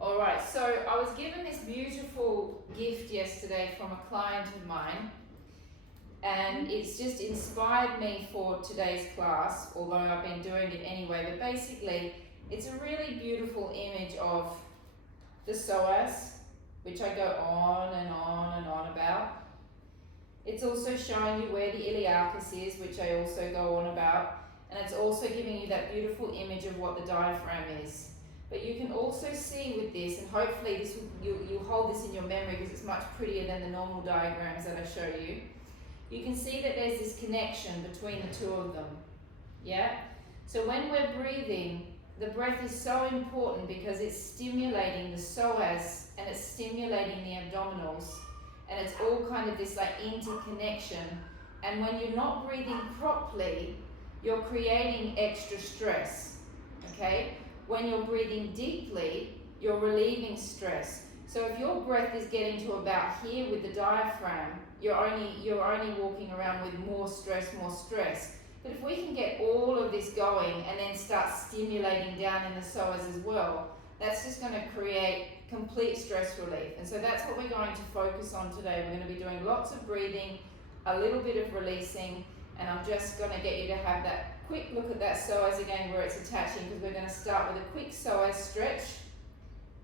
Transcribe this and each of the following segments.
All right, so I was given this beautiful gift yesterday from a client of mine, and it's just inspired me for today's class, although I've been doing it anyway. But basically, it's a really beautiful image of the psoas, which I go on and on and on about. It's also showing you where the iliacus is, which I also go on about, and it's also giving you that beautiful image of what the diaphragm is. But you can also see with this, and hopefully this you'll hold this in your memory because it's much prettier than the normal diagrams that I show you. You can see that there's this connection between the two of them. Yeah? So when we're breathing, the breath is so important because it's stimulating the psoas and it's stimulating the abdominals, and it's all kind of this like interconnection. And when you're not breathing properly, you're creating extra stress. Okay? When you're breathing deeply, you're relieving stress. So if your breath is getting to about here with the diaphragm, you're only walking around with more stress. But if we can get all of this going and then start stimulating down in the psoas as well, that's just going to create complete stress relief. And so that's what we're going to focus on today. We're going to be doing lots of breathing, a little bit of releasing, and I'm just going to get you to have that quick look at that psoas again where it's attaching, because we're going to start with a quick psoas stretch,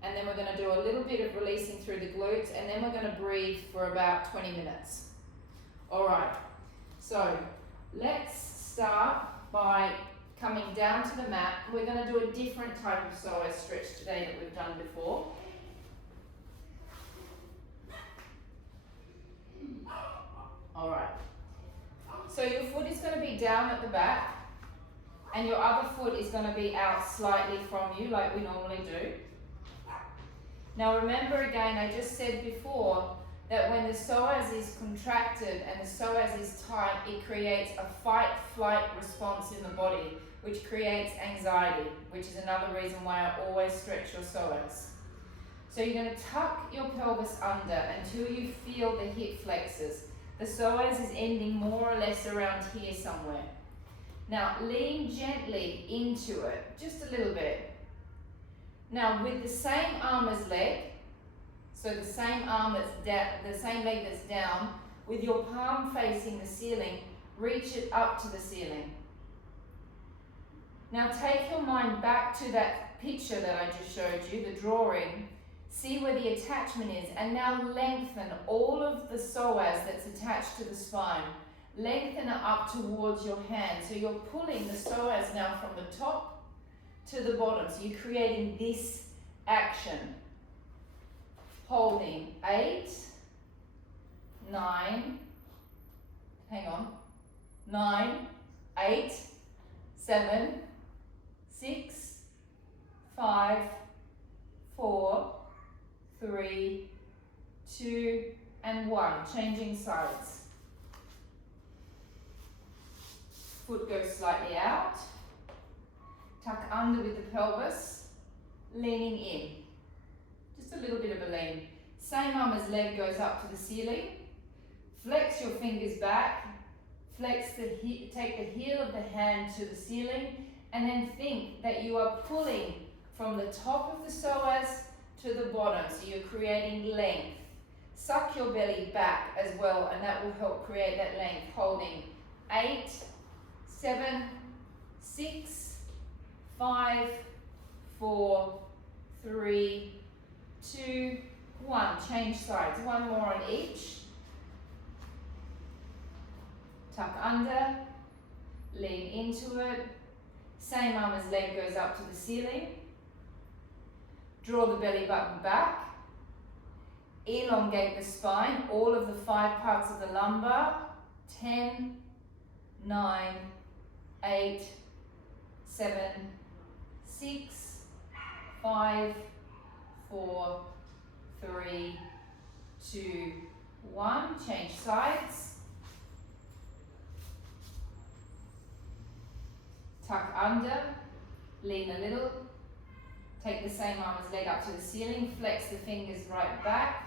and then we're going to do a little bit of releasing through the glutes, and then we're going to breathe for about 20 minutes. All right, so let's start by coming down to the mat. We're going to do a different type of psoas stretch today that we've done before. All right, so your foot is going to be down at the back, and your other foot is going to be out slightly from you like we normally do. Now remember again, I just said before that when the psoas is contracted and the psoas is tight, it creates a fight-flight response in the body, which creates anxiety, which is another reason why I always stretch your psoas. So you're going to tuck your pelvis under until you feel the hip flexors. The psoas is ending more or less around here somewhere. Now lean gently into it, just a little bit. Now with the same arm as leg, so the same arm that's down, the same leg that's down, with your palm facing the ceiling, reach it up to the ceiling. Now take your mind back to that picture that I just showed you, the drawing. See where the attachment is, and now lengthen all of the psoas that's attached to the spine. Lengthen it up towards your hand. So you're pulling the psoas now from the top to the bottom. So you're creating this action. Holding 8, 9, hang on, 9, 8, 7, 6, 5, 4, 3, 2, and 1. Changing sides. Foot goes slightly out. Tuck under with the pelvis, leaning in. Just a little bit of a lean. Same arm as leg goes up to the ceiling. Flex your fingers back. Take the heel of the hand to the ceiling, and then think that you are pulling from the top of the psoas to the bottom, so you're creating length. Suck your belly back as well, and that will help create that length. Holding 8, 7, 6, 5, 4, 3, 2, 1. Change sides. One more on each. Tuck under, lean into it. Same arm as leg goes up to the ceiling. Draw the belly button back. Elongate the spine, all of the 5 parts of the lumbar. 10, 9, 8, 7, 6, 5, 4, 3, 2, 1. Change sides. Tuck under, lean a little. Take the same arm as leg up to the ceiling, flex the fingers right back.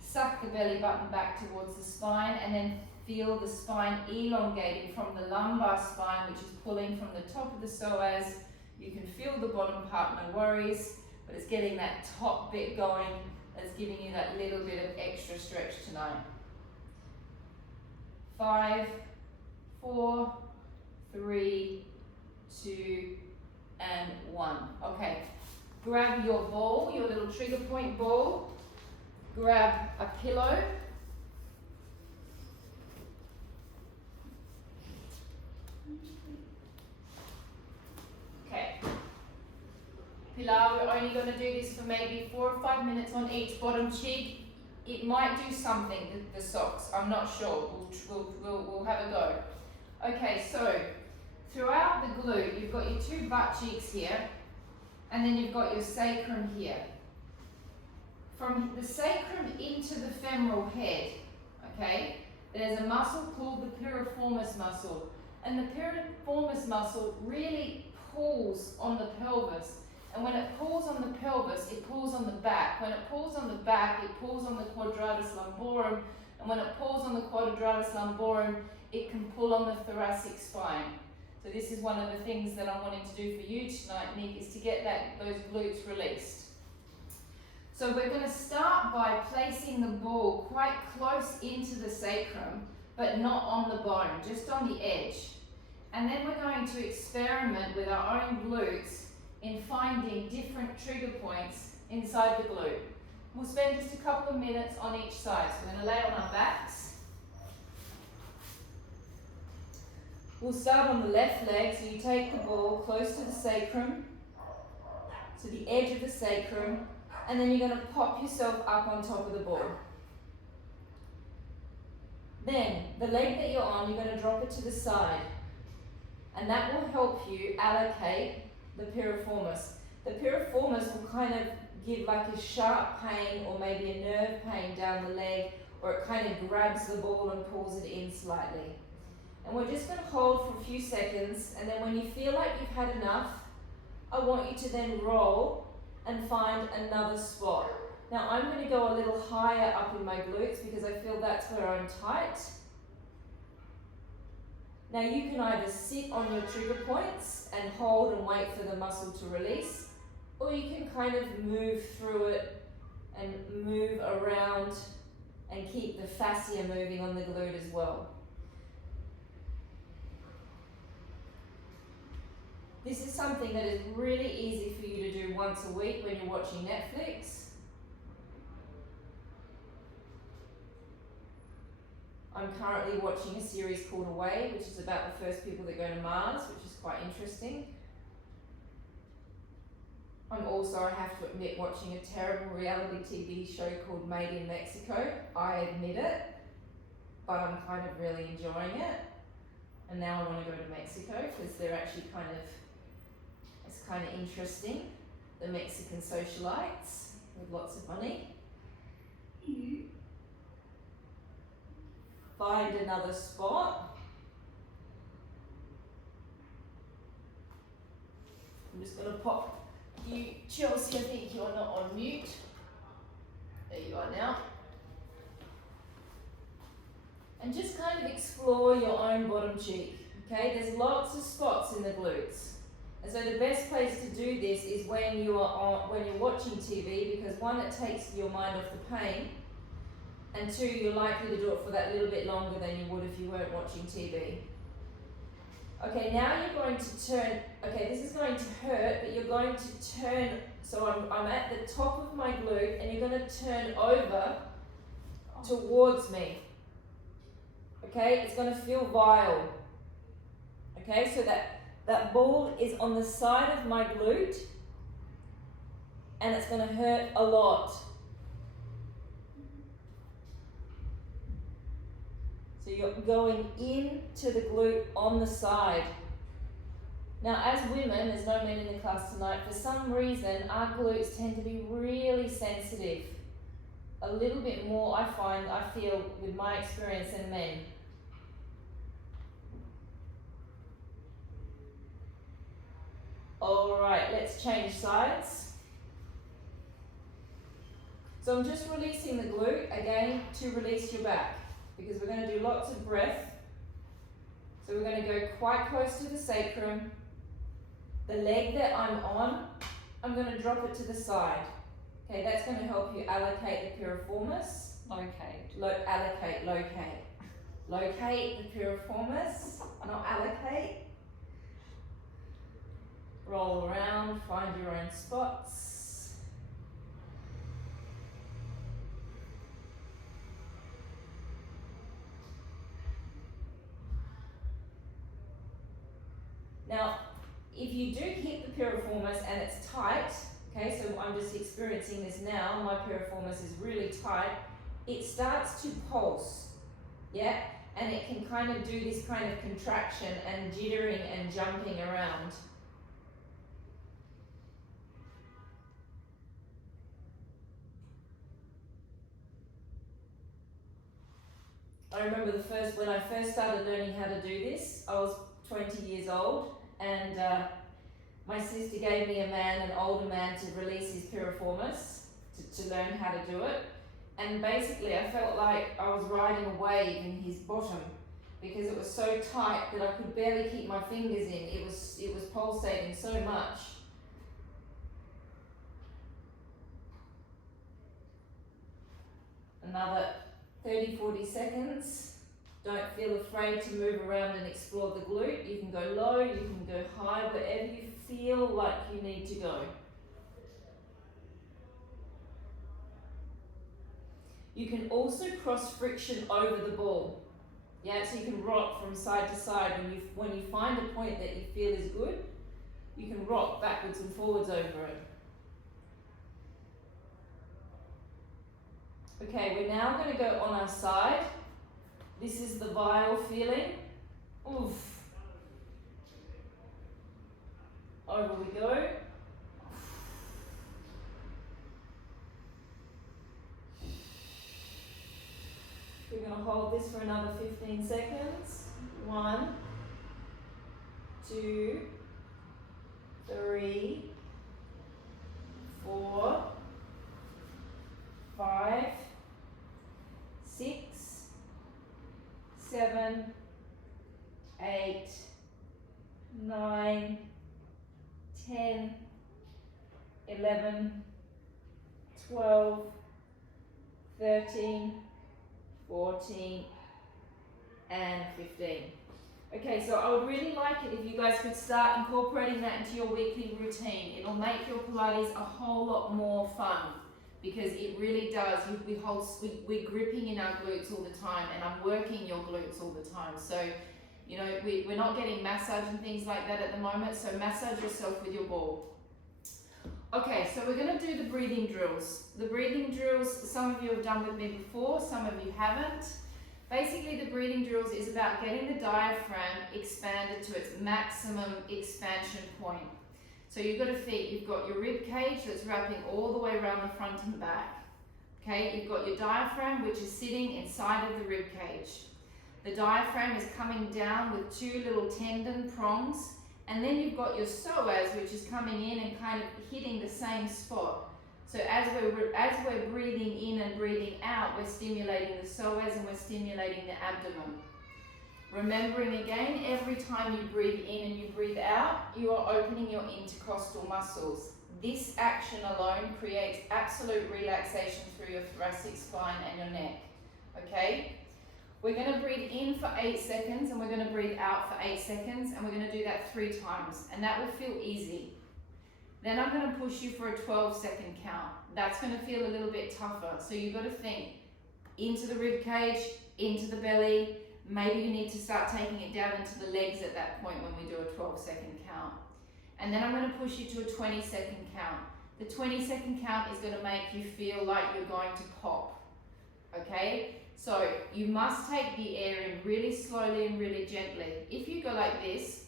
Suck the belly button back towards the spine, and then feel the spine elongating from the lumbar spine, which is pulling from the top of the psoas. You can feel the bottom part, no worries. but it's getting that top bit going that's giving you that little bit of extra stretch tonight. 5, 4, 3, 2, and 1. Okay, grab your ball, your little trigger point ball, grab a pillow, okay. Pilar, we're only going to do this for maybe 4 or 5 minutes on each bottom cheek. It might do something, the socks, I'm not sure, we'll have a go. Okay, so throughout the glute, you've got your 2 butt cheeks here, and then you've got your sacrum here. From the sacrum into the femoral head, okay, there's a muscle called the piriformis muscle. And the piriformis muscle really pulls on the pelvis. And when it pulls on the pelvis, it pulls on the back. When it pulls on the back, it pulls on the quadratus lumborum. And when it pulls on the quadratus lumborum, it can pull on the thoracic spine. So this is one of the things that I'm wanting to do for you tonight, Nick, is to get those glutes released. So we're going to start by placing the ball quite close into the sacrum, but not on the bone, just on the edge. And then we're going to experiment with our own glutes in finding different trigger points inside the glute. We'll spend just a couple of minutes on each side. So we're going to lay on our backs. We'll start on the left leg, so you take the ball close to the sacrum, to the edge of the sacrum, and then you're going to pop yourself up on top of the ball. Then, the leg that you're on, you're going to drop it to the side, and that will help you allocate the piriformis. The piriformis will kind of give like a sharp pain or maybe a nerve pain down the leg, or it kind of grabs the ball and pulls it in slightly. And we're just going to hold for a few seconds, and then when you feel like you've had enough, I want you to then roll and find another spot. Now I'm going to go a little higher up in my glutes because I feel that's where I'm tight. Now you can either sit on your trigger points and hold and wait for the muscle to release, or you can kind of move through it and move around and keep the fascia moving on the glute as well. This is something that is really easy for you to do once a week when you're watching Netflix. I'm currently watching a series called Away, which is about the first people that go to Mars, which is quite interesting. I'm also, I have to admit, watching a terrible reality TV show called Made in Mexico. I admit it, but I'm kind of really enjoying it. And now I want to go to Mexico because they're actually it's kind of interesting. The Mexican socialites with lots of money. Find another spot. I'm just going to pop you, Chelsea, I think you're not on mute. There you are now. And just kind of explore your own bottom cheek. Okay, there's lots of spots in the glutes. And so the best place to do this is when you're watching TV, because one, it takes your mind off the pain, and two, you're likely to do it for that little bit longer than you would if you weren't watching TV. Okay, now you're going to turn, okay, this is going to hurt, but you're going to turn, so I'm at the top of my glute, and you're going to turn over towards me. Okay, it's going to feel vile. Okay, so that ball is on the side of my glute, and it's going to hurt a lot. So you're going into the glute on the side. Now, as women, there's no men in the class tonight, for some reason our glutes tend to be really sensitive. A little bit more, I feel with my experience, than men. Alright, let's change sides. So I'm just releasing the glute again to release your back, because we're going to do lots of breath. So we're going to go quite close to the sacrum. The leg that I'm on I'm going to drop it to the side. Okay, that's going to help you allocate the piriformis. Locate. Locate the piriformis, not allocate. Roll around, find your own spots. Now, if you do hit the piriformis and it's tight, okay, so I'm just experiencing this now, my piriformis is really tight, it starts to pulse, yeah? And it can kind of do this kind of contraction and jittering and jumping around. I remember when I first started learning how to do this, I was 20 years old, and my sister gave me an older man to release his piriformis, to learn how to do it. And basically I felt like I was riding a wave in his bottom because it was so tight that I could barely keep my fingers in. It was pulsating so much. Another 30-40 seconds. Don't feel afraid to move around and explore the glute. You can go low, you can go high, wherever you feel like you need to go. You can also cross friction over the ball. Yeah, so you can rock from side to side. When you find a point that you feel is good, you can rock backwards and forwards over it. Okay, we're now going to go on our side. This is the vial feeling. Oof. Over we go. We're going to hold this for another 15 seconds. 1, 2, 3, 4, 5, 6, 7, 8, 9, 10, 11, 12, 13, 14, and 15. Okay, so I would really like it if you guys could start incorporating that into your weekly routine. It'll make your Pilates a whole lot more fun because it really does. We're gripping in our glutes all the time, and I'm working your glutes all the time. So, you know, we're not getting massage and things like that at the moment, so massage yourself with your ball. Okay, so we're going to do the breathing drills. The breathing drills, some of you have done with me before, some of you haven't. Basically, the breathing drills is about getting the diaphragm expanded to its maximum expansion point. So you've got you've got your rib cage that's wrapping all the way around the front and back. Okay, you've got your diaphragm, which is sitting inside of the rib cage. The diaphragm is coming down with two little tendon prongs. And then you've got your psoas, which is coming in and kind of hitting the same spot. So as we're breathing in and breathing out, we're stimulating the psoas and we're stimulating the abdomen. Remembering again, every time you breathe in and you breathe out, you are opening your intercostal muscles. This action alone creates absolute relaxation through your thoracic spine and your neck. Okay? We're going to breathe in for 8 seconds and we're going to breathe out for 8 seconds, and we're going to do that 3 times, and that will feel easy. Then I'm going to push you for a 12-second count. That's going to feel a little bit tougher. So you've got to think into the rib cage, into the belly. Maybe you need to start taking it down into the legs at that point when we do a 12-second count. And then I'm going to push you to a 20-second count. The 20-second count is going to make you feel like you're going to pop. Okay? So you must take the air in really slowly and really gently. If you go like this,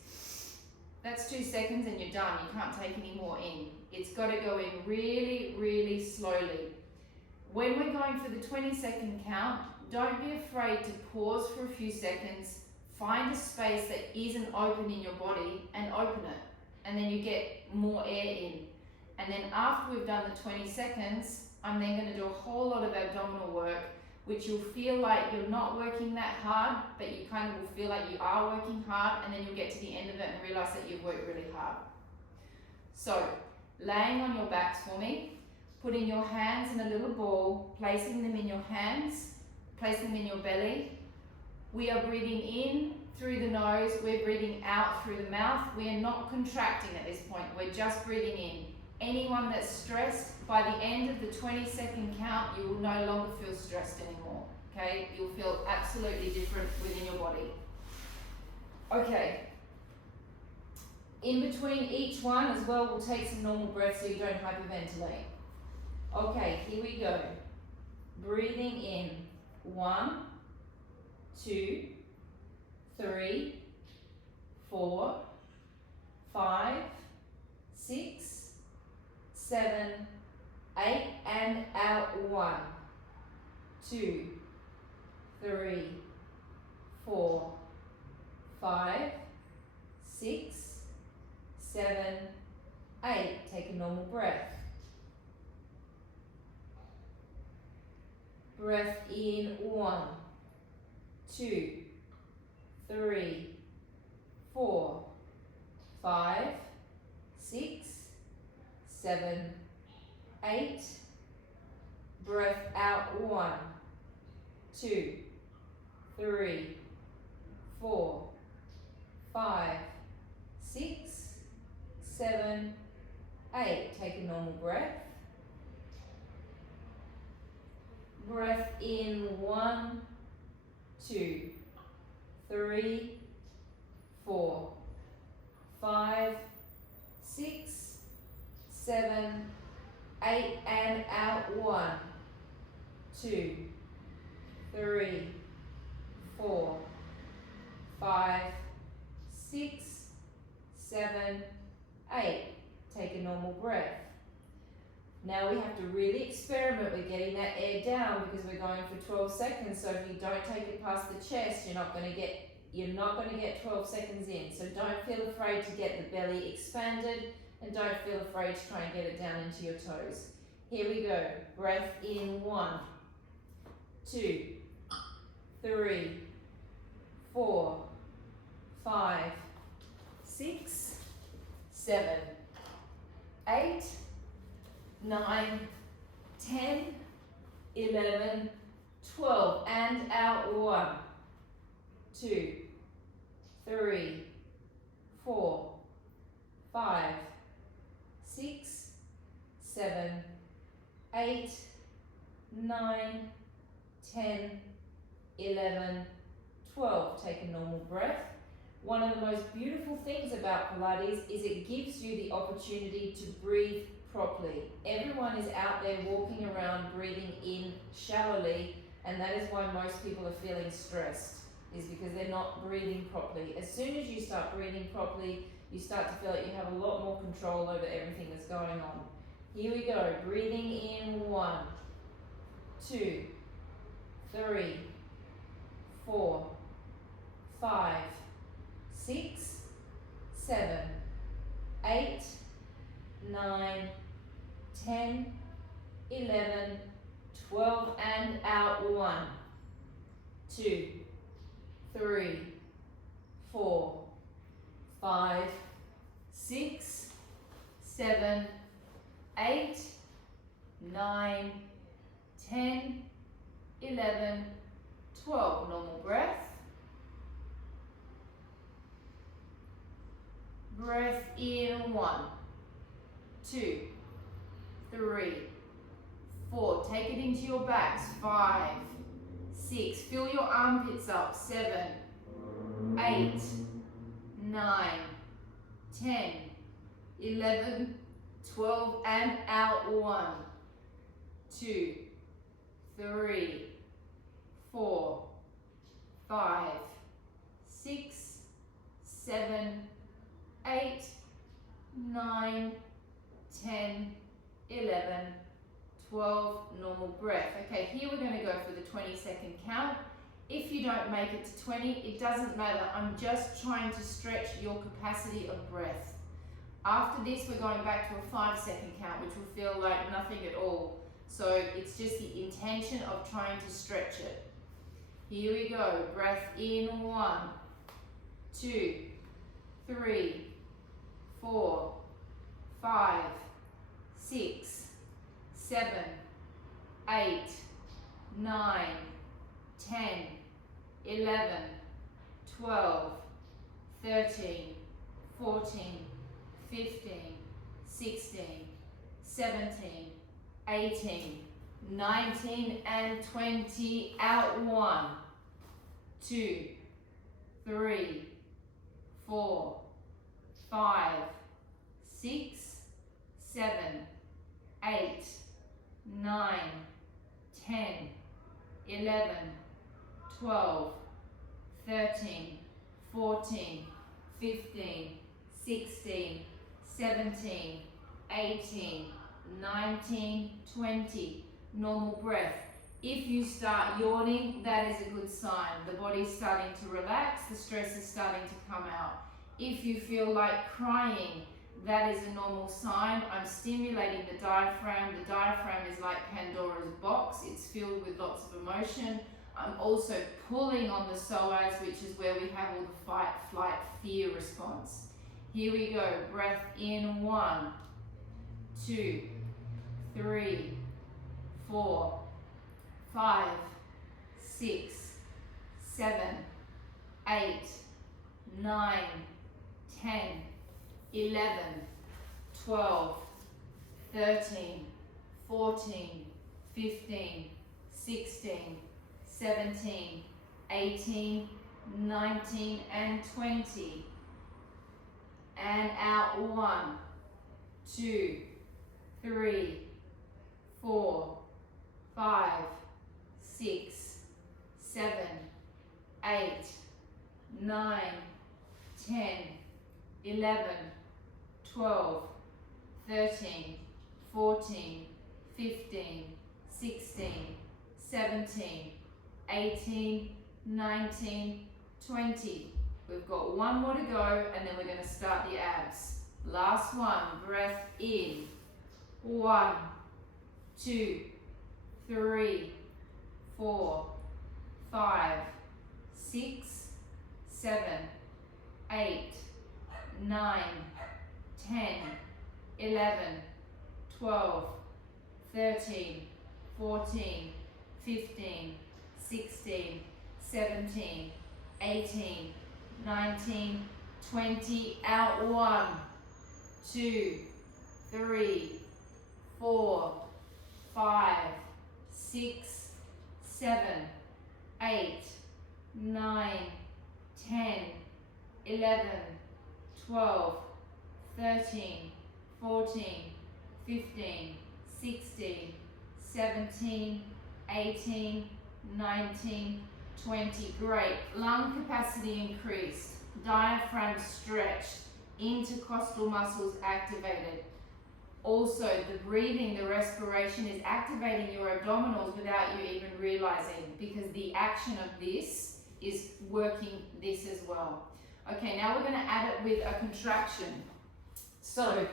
that's 2 seconds and you're done. You can't take any more in. It's got to go in really, really slowly. When we're going for the 20-second count, don't be afraid to pause for a few seconds, find a space that isn't open in your body and open it. And then you get more air in. And then after we've done the 20 seconds, I'm then going to do a whole lot of abdominal work, which you'll feel like you're not working that hard, but you kind of will feel like you are working hard, and then you'll get to the end of it and realize that you've worked really hard. So laying on your backs for me, putting your hands in a little ball, placing them in your hands, placing them in your belly. We are breathing in through the nose, we're breathing out through the mouth. We are not contracting at this point, we're just breathing in. Anyone that's stressed, by the end of the 20-second count, you will no longer feel stressed anymore, okay? You'll feel absolutely different within your body. Okay. In between each one as well, we'll take some normal breaths so you don't hyperventilate. Okay, here we go. Breathing in. 1, 2, 3, 4, 5, 6, 7, 8, and out. 1, 2, 3, 4, 5, 6, 7, 8. Take a normal breath. Breath in. 1, 2, 3, 4, 5, 6, 7, 8. Breath out. 1, 2, 3, 4, 5, 6, 7, 8. Take a normal breath. Breath in. 1, 2, 3, 4, 5, 6, 7, 8, and out. 1, 2, 3, 4, 5, 6, 7, 8. Take a normal breath. Now we have to really experiment with getting that air down because we're going for 12 seconds. So if you don't take it past the chest, you're not going to get 12 seconds in. So don't feel afraid to get the belly expanded and don't feel afraid to try and get it down into your toes. Here we go. Breath in. 1, 2, 3, 4, 5, 6, 7, 8, 9, 10, 11, 12, and out. 1, 2, 3, 4, 5, 6, 7, 8, 9, 10, 11, 12. Take a normal breath. One of the most beautiful things about Pilates is it gives you the opportunity to breathe properly. Everyone is out there walking around breathing in shallowly, and that is why most people are feeling stressed, is because they're not breathing properly. As soon as you start breathing properly, you start to feel like you have a lot more control over everything that's going on. Here we go. Breathing in. 1, 2, 3, 4, 5, 6, 7, 8, 9, 10, 11, 12, and out. 1, 2, 3, 4, 5, 6, 7, 8, 9, 10, 11, 12. Normal breath. Breath in. 1, 2, 3, 4. Take it into your backs. 5, 6. Fill your armpits up. 7, 8, 9, 10, 11, 12, and out. 1, 2, 3, 4, 5, 6, 7, 8, 9, 10, 11, 12. Normal breath. Okay, here we're going to go for the 20-second count. If you don't make it to 20, it doesn't matter. I'm just trying to stretch your capacity of breath. After this, we're going back to a 5-second count, which will feel like nothing at all. So it's just the intention of trying to stretch it. Here we go. Breath in. 1, 2, 3, 4, 5, 6, 7, 8, 9, 10, 11, 12, 13, 14, 15, 16, 17, 18, 19, and 20. Out. 1, 2, 3, 4, 5, 6, 7, 8, 9, 10, 11, 12, 13, 14, 15, 16, 17, 18, 19, 20. Normal breath. If you start yawning, that is a good sign. The body's starting to relax, the stress is starting to come out. If you feel like crying, that is a normal sign. I'm stimulating the diaphragm. The diaphragm is like Pandora's box. It's filled with lots of emotion. I'm also pulling on the psoas, which is where we have all the fight, flight, fear response. Here we go. Breath in. 1, 2, 3, 4, 5, 6, 7, 8, 9, 10, 11, 12, 13, 14, 15, 16, 17, 18, 19, and 20. And out. 1, 2, 3, 4, 5, 6, 7, 8, 9, 10, 11, 12, 13, 14, 15, 16, 17, 18, 19, 20. We've got one more to go, and then we're going to start the abs. Last one. Breath in. 1, 2, 3, 4, 5, 6, 7, 8, 9, 10, 11, 12, 13, 14, 15, 16, 17, 18, 19, 20. Out. 1, 2, 3, 4, 5, 6, 7, 8, 9, 10, 11, 12, 13, 14, 15, 16, 17, 18, 19, 20. Great. Lung capacity increased. Diaphragm stretched. Intercostal muscles activated. Also, the breathing, the respiration is activating your abdominals without you even realizing, because the action of this is working this as well. Okay, now we're going to add it with a contraction. So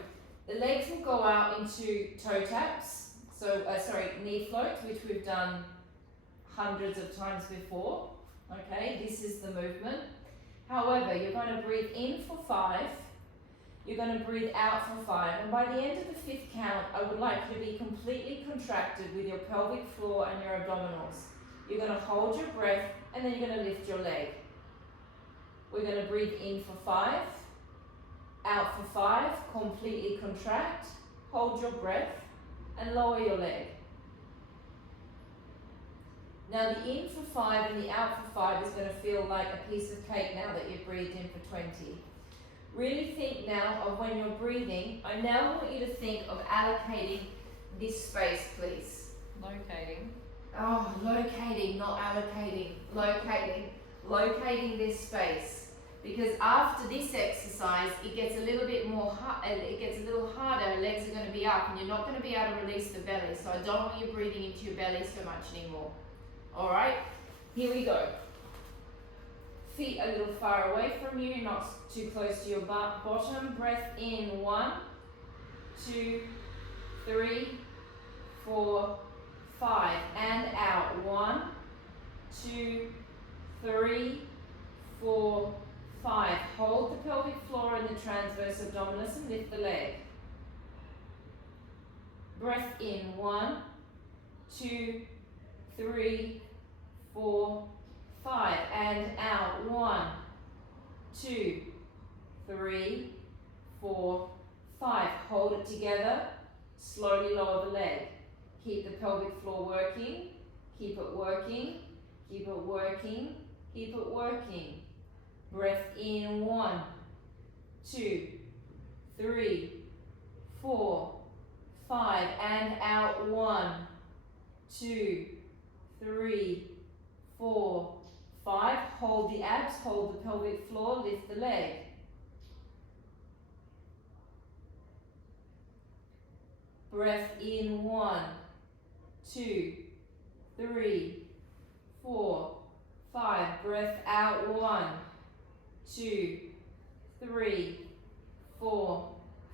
the legs will go out into toe taps, knee floats, which we've done hundreds of times before. Okay, this is the movement. However, you're going to breathe in for 5. You're going to breathe out for 5. And by the end of the 5th count, I would like you to be completely contracted with your pelvic floor and your abdominals. You're going to hold your breath, and then you're going to lift your leg. We're going to breathe in for 5. Out for 5. Completely contract. Hold your breath, and lower your leg. Now the in for 5 and the out for 5 is going to feel like a piece of cake now that you've breathed in for 20. Really think now of when you're breathing. I now want you to think of allocating this space, please. Locating. Oh, locating, not allocating. Locating this space. Because after this exercise, it gets a little bit more it gets a little harder. Legs are going to be up, and you're not going to be able to release the belly. So I don't want you breathing into your belly so much anymore. All right, here we go. Feet a little far away from you, not too close to your bottom. Breath in. 1, 2, 3, 4, 5. And out. 1, 2, 3, 4, 5. Hold the pelvic floor and the transverse abdominis and lift the leg. in. 1, 2, 3, 4, 5. And out. 1, 2, 3, 4, 5. Hold it together. Slowly lower the leg. Keep the pelvic floor working. Keep it working. Keep it working. Keep it working. Breath in. 1, 2, 3, 4, 5. And out. 1, 2, 3, 4, 5. Hold the abs. Hold the pelvic floor. Lift the leg. Breath in. 1, 2, 3, 4, 5. Breath out. 1, 2, 3, 4,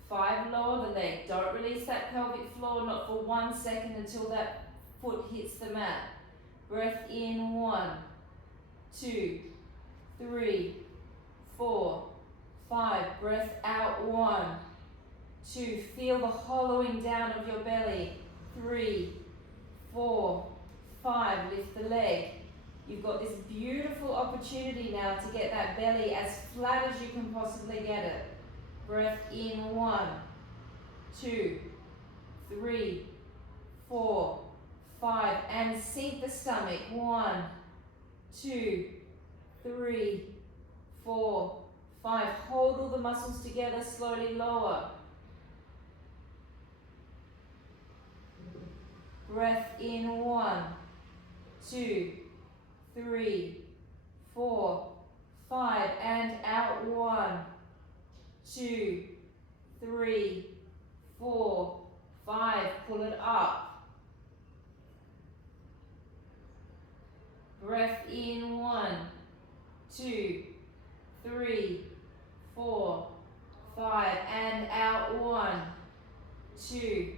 5. Lower the leg. Don't release that pelvic floor, not for 1 second until that foot hits the mat. Breath in. 1, 2, 3, 4, 5. Breath out. 1, 2. Feel the hollowing down of your belly. 3, 4, 5. Lift the leg. You've got this beautiful opportunity now to get that belly as flat as you can possibly get it. Breath in. 1, 2, 3, 4, 5. And sink the stomach. 1, 2, 3, 4, 5. Hold all the muscles together. Slowly lower. Breath in. 1, 2, 3, 4, 5. And out. 1, 2, 3, 4, 5. Pull it up. Breath in. 1, 2, 3, 4, 5. And out. 1, 2,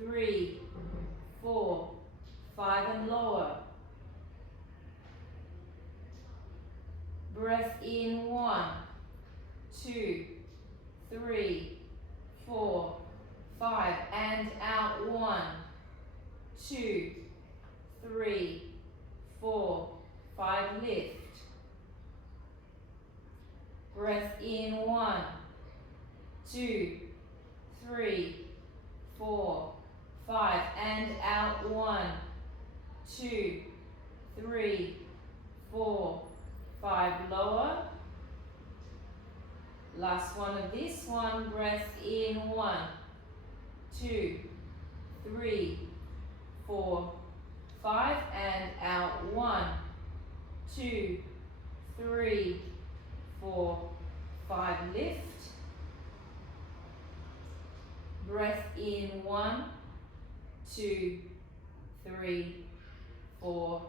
3, 4, 5. And lower. Breath in. 1, 2, 3, 4, 5. And out. 1, 2, 3, 4, 5. Lift. Breath in. 1, 2, 3, 4, 5. And out. 1, 2, 3, 4, 5. Lower. Last one of this one. Breath in. 1, 2, 3, 4, 5. And out. 1, 2, 3, 4, 5. Lift. Breath in. 1, 2, 3, 4,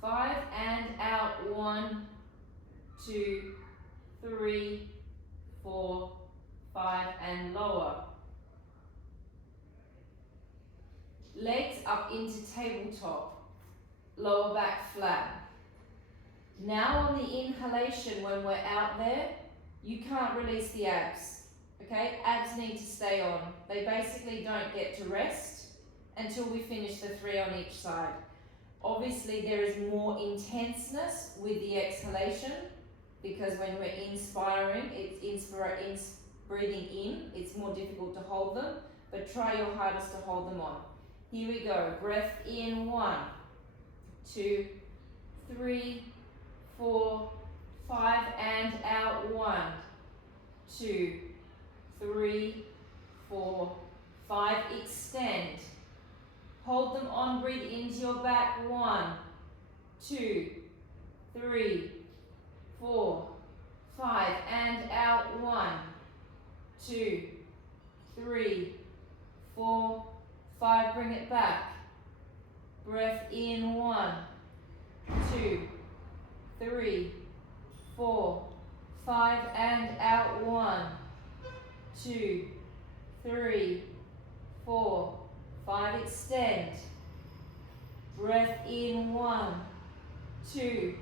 5. And out. 1, 2, 3, 4, 5. And lower. Legs up into tabletop. Lower back flat. Now on the inhalation, when we're out there, you can't release the abs. Okay, abs need to stay on. They basically don't get to rest until we finish the 3 on each side. Obviously there is more intenseness with the exhalation because when we're inspiring, it's breathing in, it's more difficult to hold them, but try your hardest to hold them on. Here we go, breath in. 1, 2, 3, 4, 5. And out. 1, 2, 3, 4, 5. Extend. Hold them on. Breathe into your back. 1, 2, 3, 4, 5. And out. 1, 2, 3, 4, 5. Bring it back. Breath in. 1, 2, 3, 4, 5. And out. 1, 2, 3, 4, 5. Extend. Breath in. 1, 2,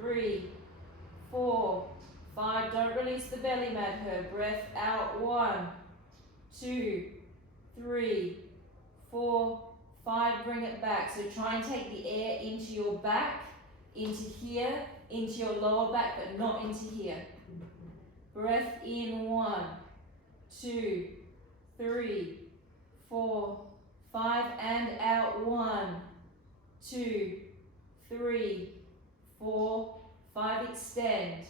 3, 4, 5. Don't release the belly mat here. Breath out. 1, 2, 3, 4, 5, bring it back. So try and take the air into your back, into here, into your lower back, but not into here. Breath in, 1, 2, 3, 4, 5, and out, 1, 2, 3, 4, 5, extend.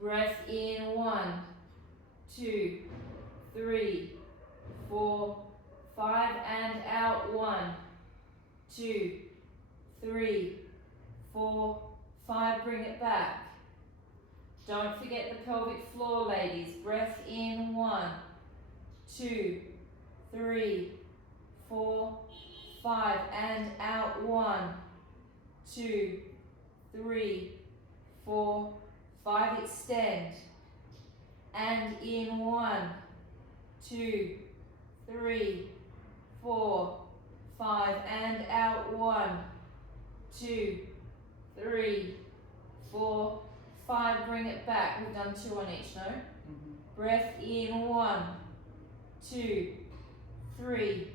Breath in, 1, 2, 3, 4, 5, and out, 1, 2, 3, 4, 5, bring it back. Don't forget the pelvic floor, ladies. Breath in, 1, 2, 3, 4, 5, and out, 1, 2, 3, 4, 5, extend. And in, 1, 2, 3, 4, 5, and out, 1, 2, 3, 4, 5, bring it back. We've done 2 on each, no? Breath in, 1, 2, 3,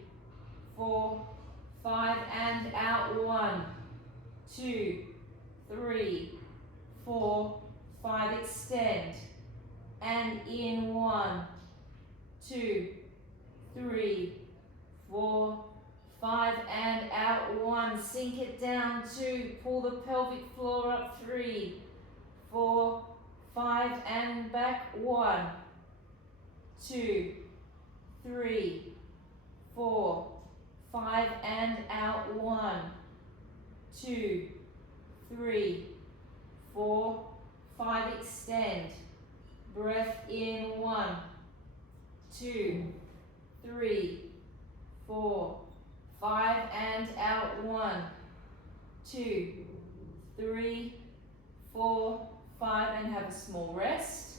4, 5, and out, 1, 2, 3, 4, 5, extend. And in, 1, 2, 3, 4, 5, and out, 1, sink it down, 2, pull the pelvic floor up, 3, 4, 5, and back, 1, 2, 3, 4, 5, and out, 1, 2, 3, 4, 5, extend. Breath in, 1, 2, 3, 4, 5, and out, 1, 2, 3, 4, 5, and have a small rest.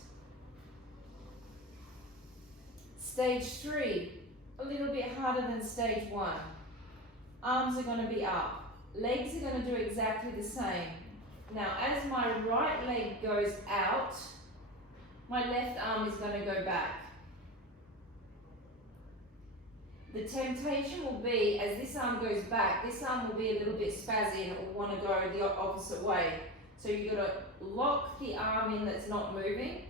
Stage 3, a little bit harder than stage 1. Arms are going to be up. Legs are going to do exactly the same. Now, as my right leg goes out, my left arm is going to go back. The temptation will be, as this arm goes back, this arm will be a little bit spazzy and it will want to go the opposite way. So you've got to lock the arm in that's not moving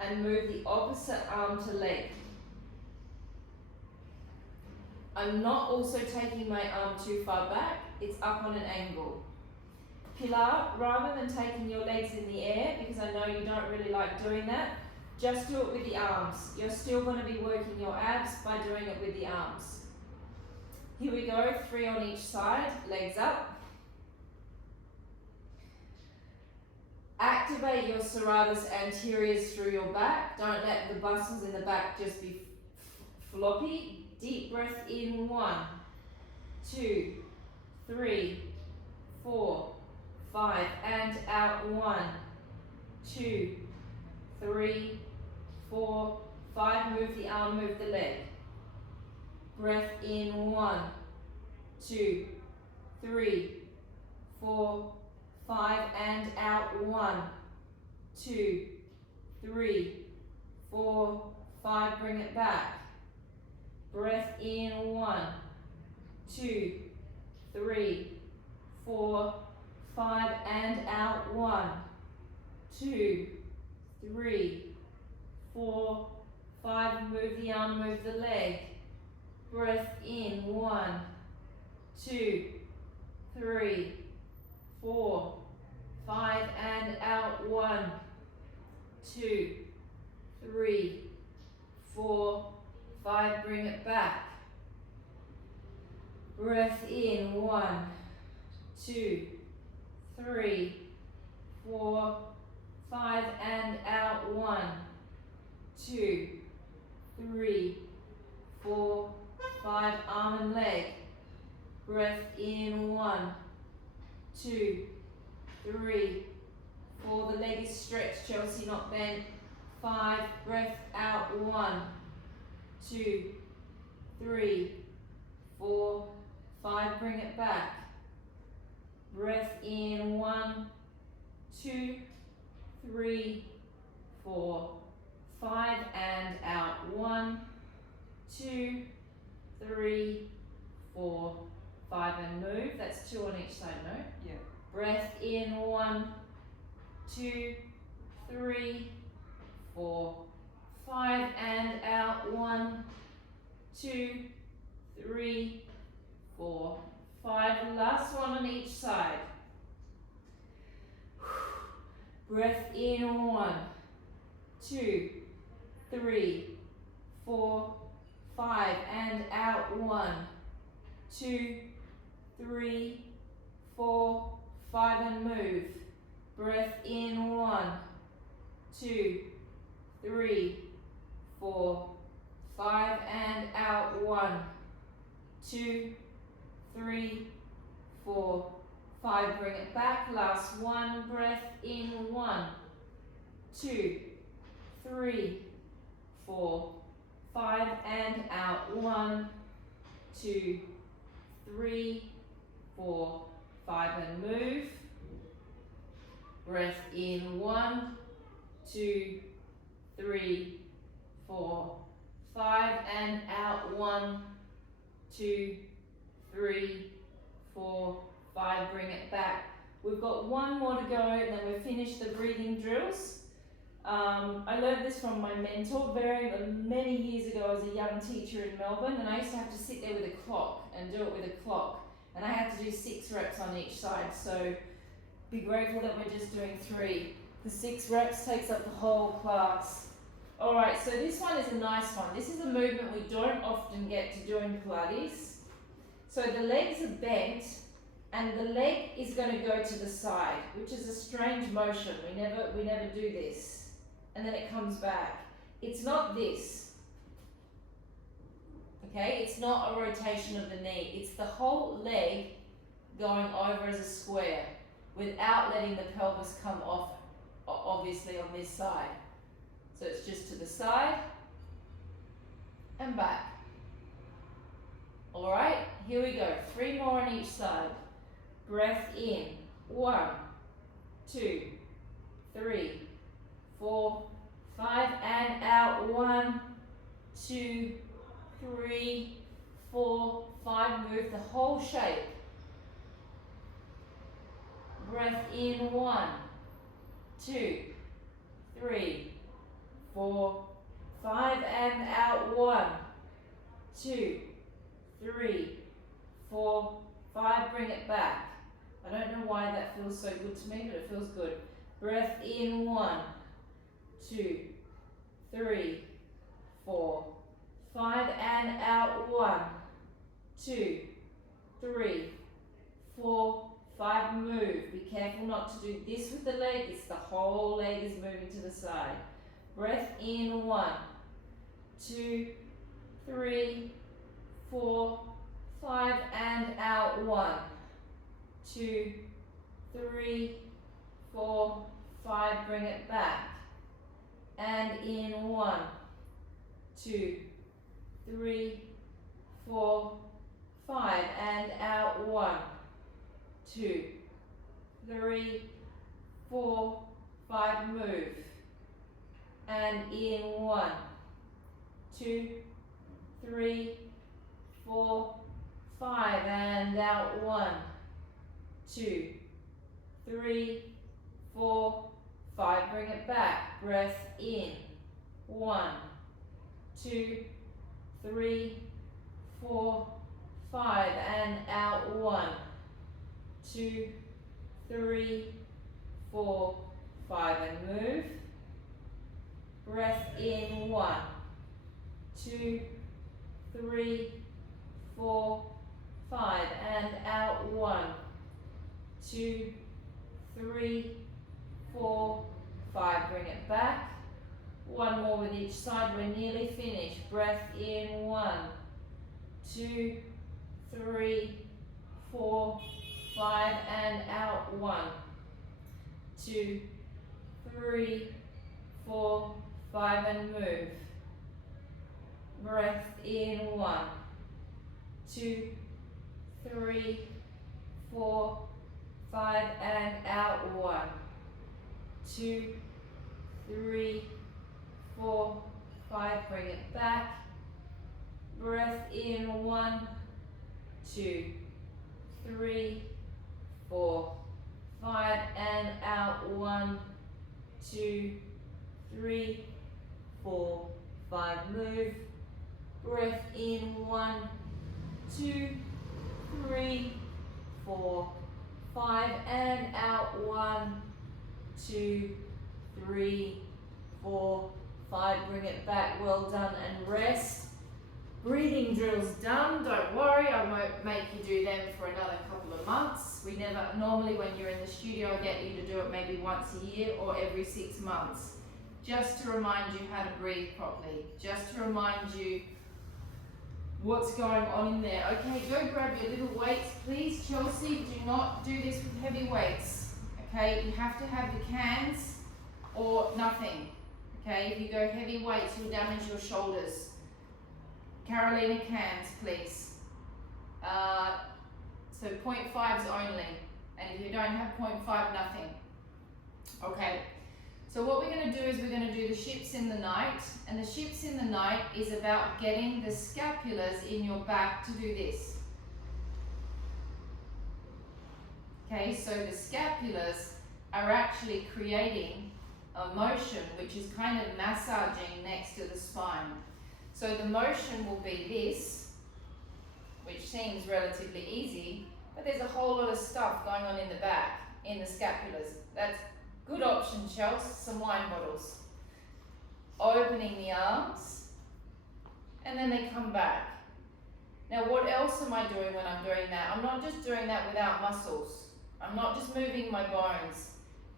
and move the opposite arm to leg. I'm not also taking my arm too far back, it's up on an angle. Pilar, rather than taking your legs in the air, because I know you don't really like doing that, just do it with the arms. You're still going to be working your abs by doing it with the arms. Here we go, 3 on each side, legs up. Activate your serratus anteriors through your back. Don't let the muscles in the back just be floppy. Deep breath in, 1, 2, 3, 4, 5, and out, 1, 2, 3, 4, 5, move the arm, move the leg. Breath in, 1, 2, 3, 4, 5, and out, 1, 2, 3, 4, 5, bring it back. Breath in, 1, 2, 3, 4, 5, and out, 1, 2, 3, 4, 5, move the arm, move the leg. Breath in, 1, 2, 3, 4, 5, and out, 1, 2, 3, 4, 5, bring it back. Breath in, 1, 2, 3, 4, 5, and out, 1, 2, 3, 4, 5, arm and leg. Breath in, 1, 2, 3, 4, the leg is stretched, Chelsea, not bent. 5, breath out, 1, 2, 3, 4, 5, bring it back. Breath in, 1, 2, 3, 4, 5, and out, 1, 2, 2, 3, 4, 5, and out. 1, 2, 3, 4, 5. Last one on each side. Breath in. 1, 2, 3, 4, 5, and out. 1, 2, 3, 4, 5, and move. Breath in. 1, 2, 3, 4, 5, and out. 1, 2, 3, 4, 5. Bring it back. Last one. Breath in. 1, 2, 3, 4, 5, and out. 1, 2, 3, 4, 5, and move. Breath in. 1, 2, 3, 4, 5, and out. 1, 2, 3, 4, 5. Bring it back. We've got one more to go, and then we'll finish the breathing drills. I learned this from my mentor many years ago as a young teacher in Melbourne, and I used to have to sit there with a clock and do it with a clock, and I had to do 6 reps on each side. So be grateful that we're just doing 3. The 6 reps takes up the whole class. All right, so this one is a nice one. This is a movement we don't often get to do in Pilates. So the legs are bent, and the leg is going to go to the side, which is a strange motion. We never do this. And then it comes back. It's not this. Okay, it's not a rotation of the knee. It's the whole leg going over as a square without letting the pelvis come off, obviously on this side. So it's just to the side and back. All right, here we go. 3 more on each side. Breath in. 1, 2, 3, 4, 5, and out. 1, 2, 3, 4, 5. Move the whole shape. Breath in. 1, 2, 3, 4, 5, and out. 1, 2, 3, 4, 5. Bring it back. I don't know why that feels so good to me, but it feels good. Breath in. 1, 2, 3, 4, 5, and out. 1, 2, 3, 4, 5. Move. Be careful not to do this with the leg. It's the whole leg is moving to the side. Breath in. 1, 2, 3, 4, 5, and out. 1, 2, 3, 4, 5. Bring it back. And in. 1, 2, 3, 4, 5, and out. 1, 2, 3, 4, 5. Move. And in. 1, 2, 3, 4, 5, and out. 1, 2, 3, 4, 5. Bring it back. Breath in. 1, 2, 3, 4, 5, and out. 1, 2, 3, 4, 5, and move. Breath in. 1, 2, 3, 4, 5, and out. 1, 2, 3, 4, 5. Bring it back. One more with each side. We're nearly finished. Breath in. 1, 2, 3, 4, 5, and out. 1, 2, 3, 4, 5, and move. Breath in. 1, 2, 3, 4, 5, and out. 1, 2, 3, 4, 5. Bring it back. Breath in. 1, 2, 3, 4, 5, and out. 1, 2, 3, 4, 5. Move. Breath in. 1, 2, 3, 4, 5. And out. 1, 2, 3, 4, 5. Bring it back. Well done. And rest. Breathing drills done. Don't worry, I won't make you do them for another couple of months. We never, normally when you're in the studio, I get you to do it maybe once a year or every 6 months. Just to remind you how to breathe properly. Just to remind you what's going on in there. Okay, go grab your little weights, please. Chelsea, do not do this with heavy weights. Okay, you have to have the cans or nothing. Okay, if you go heavy weights, you'll damage your shoulders. Carolina, cans, please. So 0.5s only. And if you don't have 0.5, nothing. Okay. So what we're going to do is we're going to do the ships in the night. And the ships in the night is about getting the scapulars in your back to do this. Okay, so the scapulars are actually creating a motion which is kind of massaging next to the spine. So the motion will be this, which seems relatively easy, but there's a whole lot of stuff going on in the back, in the scapulars. That's good option, Chelsea, some wine bottles. Opening the arms, and then they come back. Now what else am I doing when I'm doing that? I'm not just doing that without muscles. I'm not just moving my bones.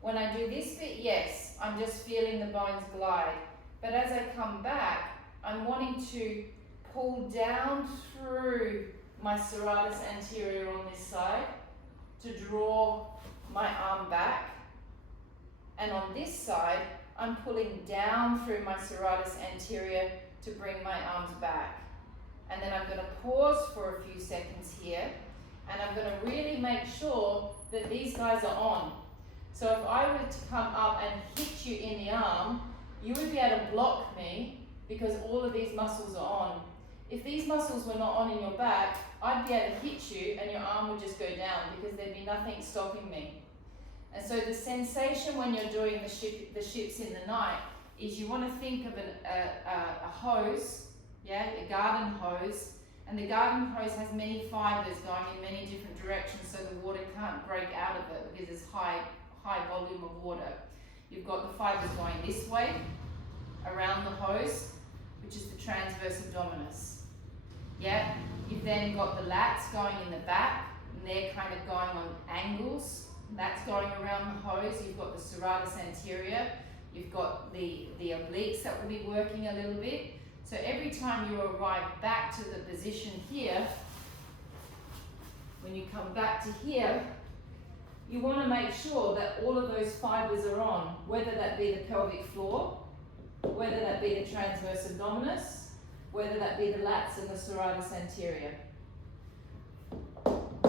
When I do this bit, yes, I'm just feeling the bones glide. But as I come back, I'm wanting to pull down through my serratus anterior on this side to draw my arm back. And on this side, I'm pulling down through my serratus anterior to bring my arms back. And then I'm going to pause for a few seconds here, and I'm going to really make sure that these guys are on. So if I were to come up and hit you in the arm, you would be able to block me because all of these muscles are on. If these muscles were not on in your back, I'd be able to hit you and your arm would just go down because there'd be nothing stopping me. And so the sensation when you're doing the ships in the night is you want to think of a hose, yeah, a garden hose, and the garden hose has many fibers going in many different directions so the water can't break out of it because there's high volume of water. You've got the fibers going this way around the hose, which is the transverse abdominis. Yeah, you've then got the lats going in the back, and they're kind of going on angles. That's going around the hose. You've got the serratus anterior. You've got the obliques that will be working a little bit. So every time you arrive back to the position here, when you come back to here, you want to make sure that all of those fibers are on, whether that be the pelvic floor, whether that be the transverse abdominis, whether that be the lats and the serratus anterior.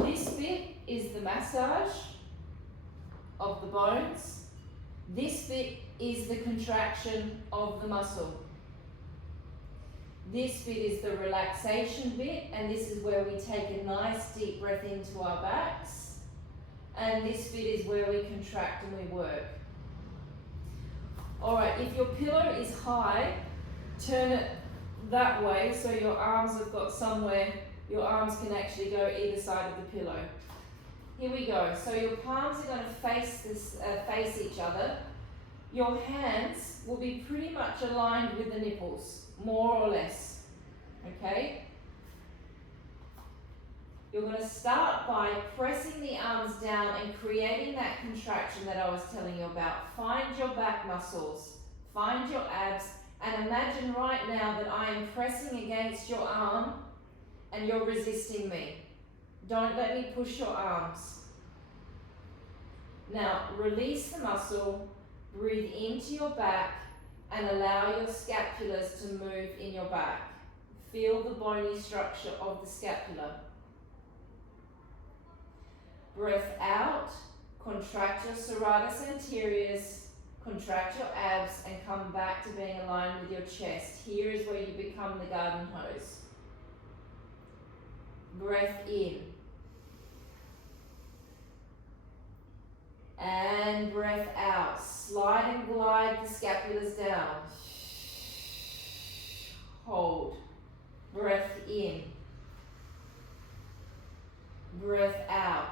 This bit is the massage of the bones. This bit is the contraction of the muscle. This bit is the relaxation bit, and this is where we take a nice deep breath into our backs. And this bit is where we contract and we work. Alright, if your pillow is high, turn it that way so your arms have got somewhere, your arms can actually go either side of the pillow. Here we go. So your palms are going to face each other. Your hands will be pretty much aligned with the nipples, more or less. Okay? You're going to start by pressing the arms down and creating that contraction that I was telling you about. Find your back muscles, find your abs, and imagine right now that I am pressing against your arm and you're resisting me. Don't let me push your arms. Now release the muscle, breathe into your back, and allow your scapulars to move in your back. Feel the bony structure of the scapula. Breath out, contract your serratus anteriors, contract your abs, and come back to being aligned with your chest. Here is where you become the garden hose. Breath in. And breath out. Slide and glide the scapulars down. Hold. Breath in. Breath out.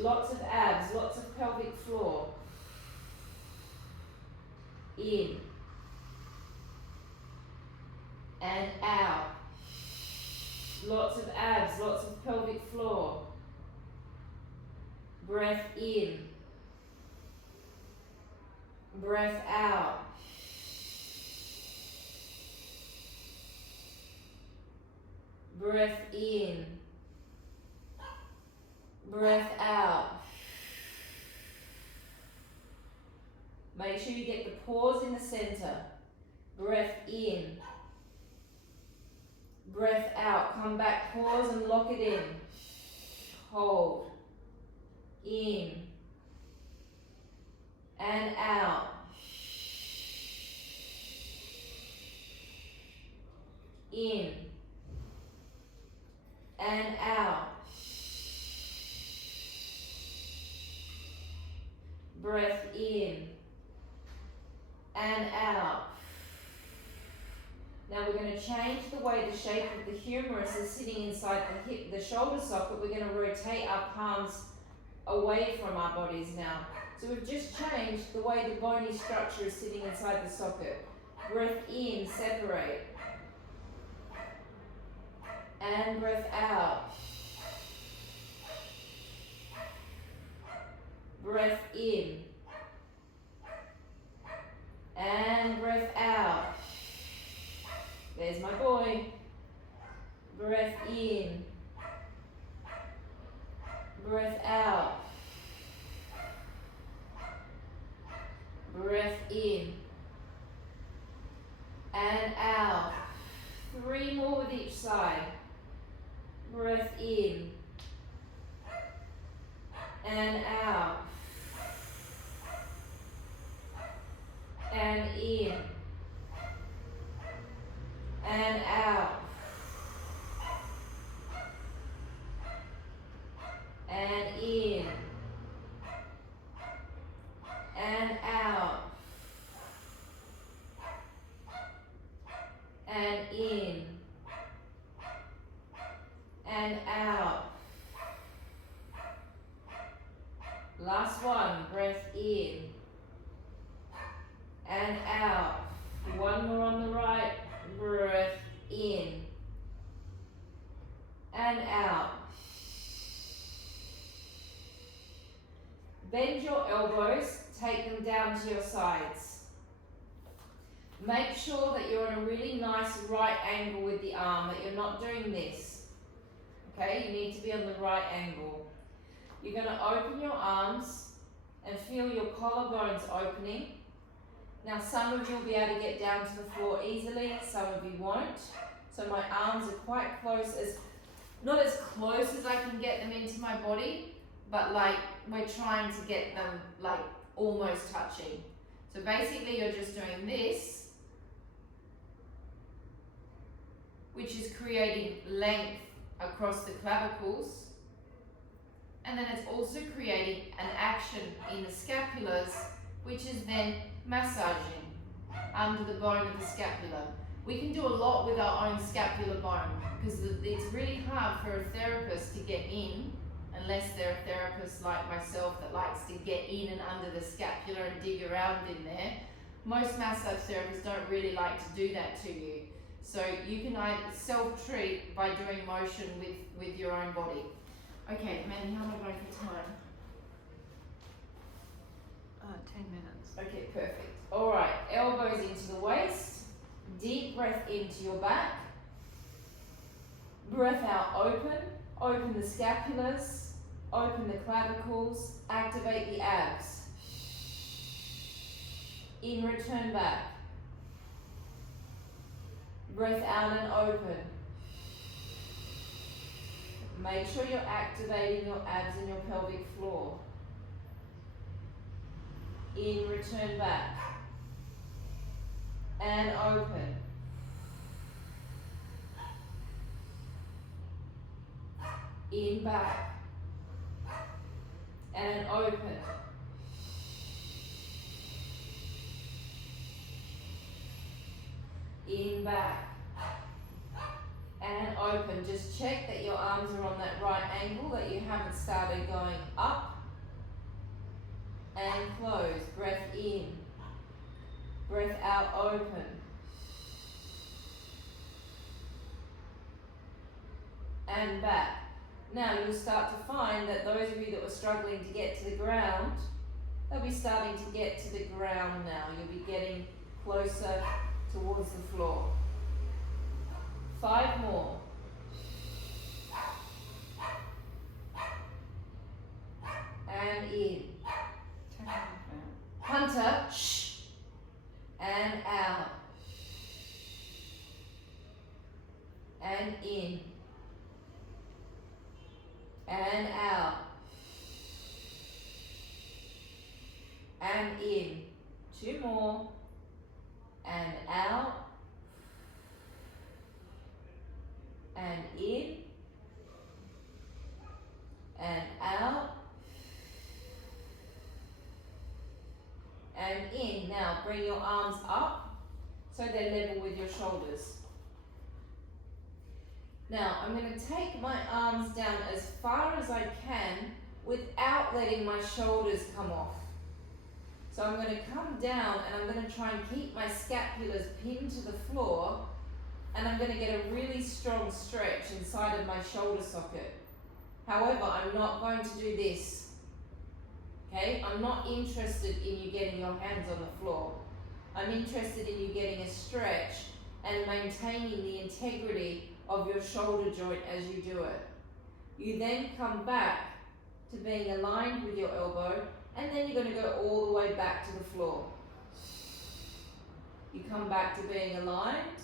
Lots of abs, lots of pelvic floor. In. And out. Lots of abs, lots of pelvic floor. Breath in. Breath out. Breath in. Breath out. Make sure you get the pause in the center. Breath in. Breath out. Come back, pause and lock it in. Hold. In. And out. In. And out. Breath in. And out. Now we're going to change the way the shape of the humerus is sitting inside the hip, the shoulder socket. We're going to rotate our palms away from our bodies now. So we've just changed the way the bony structure is sitting inside the socket. Breath in, separate. And breath out. Breath in. And breath out. There's my boy. Breath in. Breath out. Breath in. And out. 3 more with each side. Breath in. And out. And in. And out. And in. And out. And in. And out. Last one, breath in. And out. 1 more on the right, breath in. And out. Bend your elbows, take them down to your sides. Make sure that you're in a really nice right angle with the arm, that you're not doing this. Okay, you need to be on the right angle. You're going to open your arms and feel your collarbones opening. Now some of you will be able to get down to the floor easily, some of you won't. So my arms are quite close, not as close as I can get them into my body, but like we're trying to get them like almost touching. So basically you're just doing this, which is creating length across the clavicles, and then it's also creating an action in the scapulars, which is then massaging under the bone of the scapula. We can do a lot with our own scapular bone because it's really hard for a therapist to get in, unless they're a therapist like myself that likes to get in and under the scapula and dig around in there. Most massage therapists don't really like to do that to you. So you can either self-treat by doing motion with your own body. Okay, Mandy, how am I going for time? 10 minutes. Okay, perfect. All right, elbows into the waist. Deep breath into your back. Breath out, open. Open the scapulars. Open the clavicles. Activate the abs. In, return back. Breath out and open. Make sure you're activating your abs and your pelvic floor. In, return back. And open. In, back. and open. In, back, and open. Just check that your arms are on that right angle, that you haven't started going up, and close. Breath in, breath out, open. And back. Now you'll start to find that those of you that were struggling to get to the ground, they'll be starting to get to the ground now. You'll be getting closer towards the floor. 5 more. And in. Hunter, shh. And out. And in. And out. And in. 2 more. And out. And in. And out. And in. Now bring your arms up so they're level with your shoulders. Now I'm going to take my arms down as far as I can without letting my shoulders come off. So I'm going to come down and I'm going to try and keep my scapulars pinned to the floor, and I'm going to get a really strong stretch inside of my shoulder socket. However, I'm not going to do this. Okay? I'm not interested in you getting your hands on the floor. I'm interested in you getting a stretch and maintaining the integrity of your shoulder joint as you do it. You then come back to being aligned with your elbow, and then you're going to go all the way back to the floor. You come back to being aligned,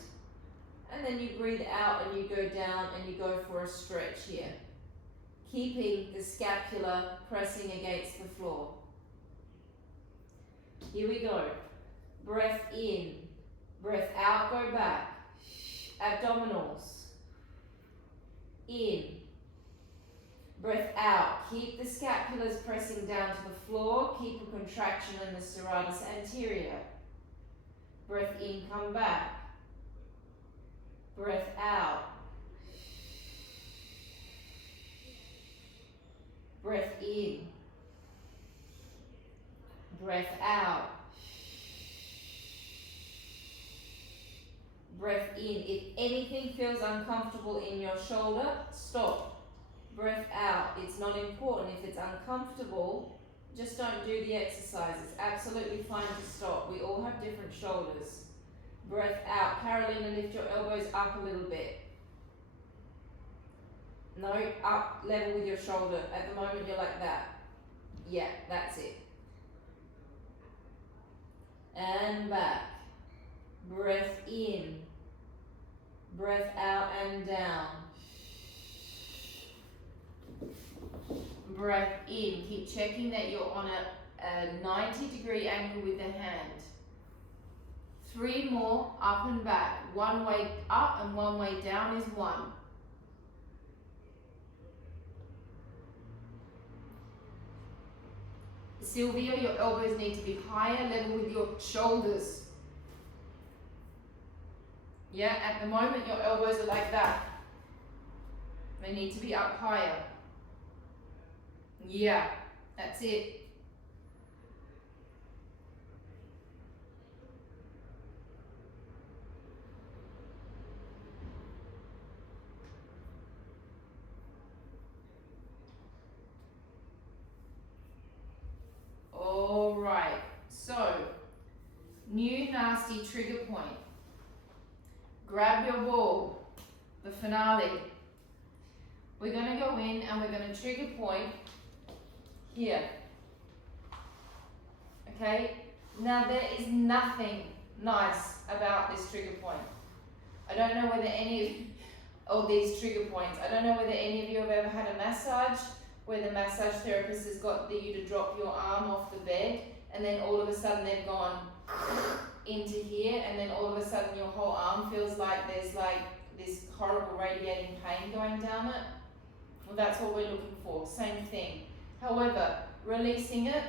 and then you breathe out and you go down and you go for a stretch here, keeping the scapula pressing against the floor. Here we go. Breath in, breath out, go back. Abdominals. In. Breath out. Keep the scapulars pressing down to the floor. Keep a contraction in the serratus anterior. Breath in, come back. Breath out. Breath in. Breath out. Breath in. If anything feels uncomfortable in your shoulder, stop. Breath out. It's not important. If it's uncomfortable, just don't do the exercise. It's absolutely fine to stop. We all have different shoulders. Breath out. Carolina, lift your elbows up a little bit. No, up, level with your shoulder. At the moment, you're like that. Yeah, that's it. And back. Breath in. Breath out and down. Breath in. Keep checking that you're on a 90-degree angle with the hand. 3 more, up and back. 1 way up and 1 way down is 1. Sylvia, your elbows need to be higher, level with your shoulders. Yeah, at the moment your elbows are like that. They need to be up higher. Yeah, that's it. All right, so new nasty trigger point. Grab your ball, the finale. We're going to go in and we're going to trigger point here. Okay, now there is nothing nice about this trigger point. I don't know whether any of these trigger points, I don't know whether any of you have ever had a massage where the massage therapist has got you to drop your arm off the bed, and then all of a sudden they've gone into here, and then all of a sudden your whole arm feels like there's like this horrible radiating pain going down it. Well, that's what we're looking for, same thing. However, releasing it.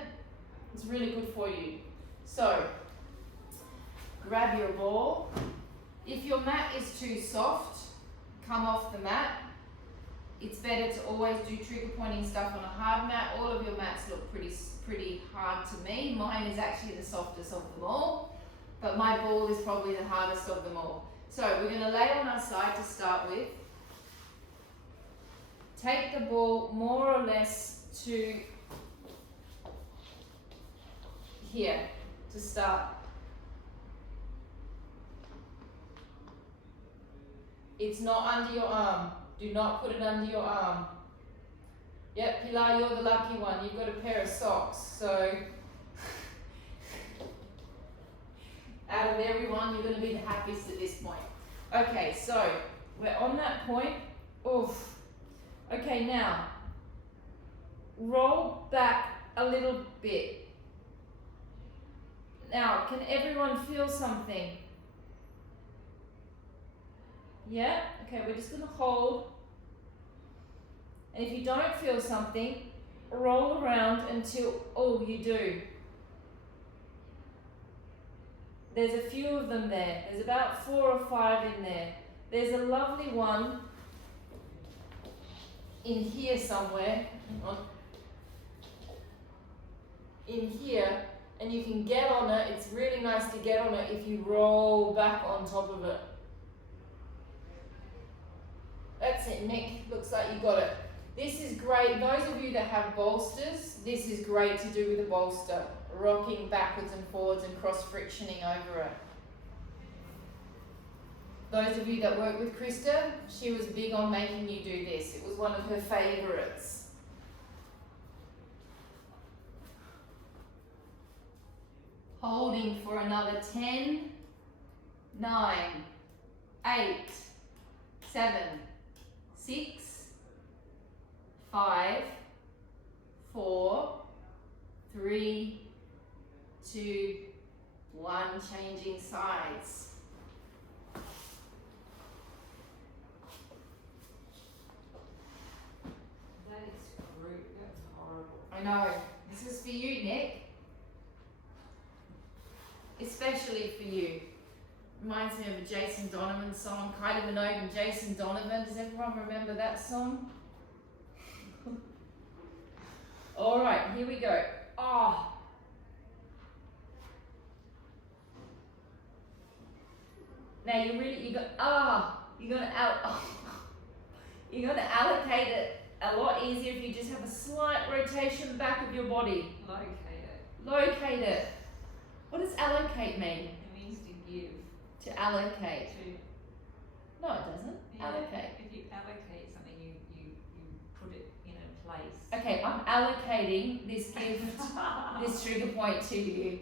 It's really good for you. So, grab your ball. If your mat is too soft, come off the mat. It's better to always do trigger pointing stuff on a hard mat. All of your mats look pretty hard to me. Mine is actually the softest of them all, but my ball is probably the hardest of them all. So we're going to lay on our side to start with. Take the ball more or less to here to start. It's not under your arm. Do not put it under your arm. Yep, Pilar, you're the lucky one. You've got a pair of socks. So, out of everyone, you're going to be the happiest at this point. Okay, so we're on that point. Oof. Okay, now roll back a little bit. Now, can everyone feel something? Yeah? Okay, we're just going to hold. And if you don't feel something, roll around until all you do. There's a few of them there. There's about 4 or 5 in there. There's a lovely one in here somewhere. Hang on. In here, and you can get on it. It's really nice to get on it if you roll back on top of it. That's it, Nick. Looks like you got it. This is great. Those of you that have bolsters, this is great to do with a bolster. Rocking backwards and forwards and cross-frictioning over it. Those of you that work with Krista, she was big on making you do this. It was one of her favorites. Holding for another 10, 9, 8, 7, 6, 5, 4, 3, 2, 1, changing sides. That is rude. That's horrible. I know. This is for you, Nick. Especially for you. Reminds me of a Jason Donovan song, Kylie Minogue and Jason Donovan. Does everyone remember that song? All right, here we go. Oh. Now you're gonna allocate it a lot easier if you just have a slight rotation back of your body. Locate it. What does allocate mean? It means to give. To allocate. To, No, it doesn't. yeah, Allocate. If you allocate something, you put it in a place. Okay, I'm allocating this gift, this trigger point to you.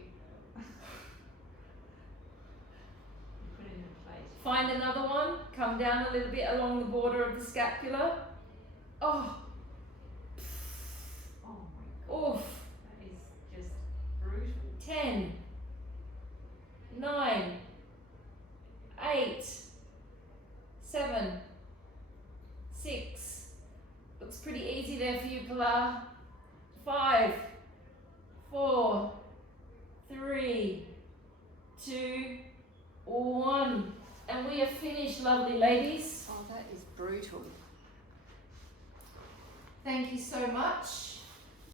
Put it in a place. Find another one. Come down a little bit along the border of the scapula. Oh. Oh my god. Oof. That is just brutal. 10, 9, 8, 7, 6. Looks pretty easy there for you, Pilar. 5, 4, 3, 2, 1. And we are finished, lovely ladies. Oh, that is brutal. Thank you so much.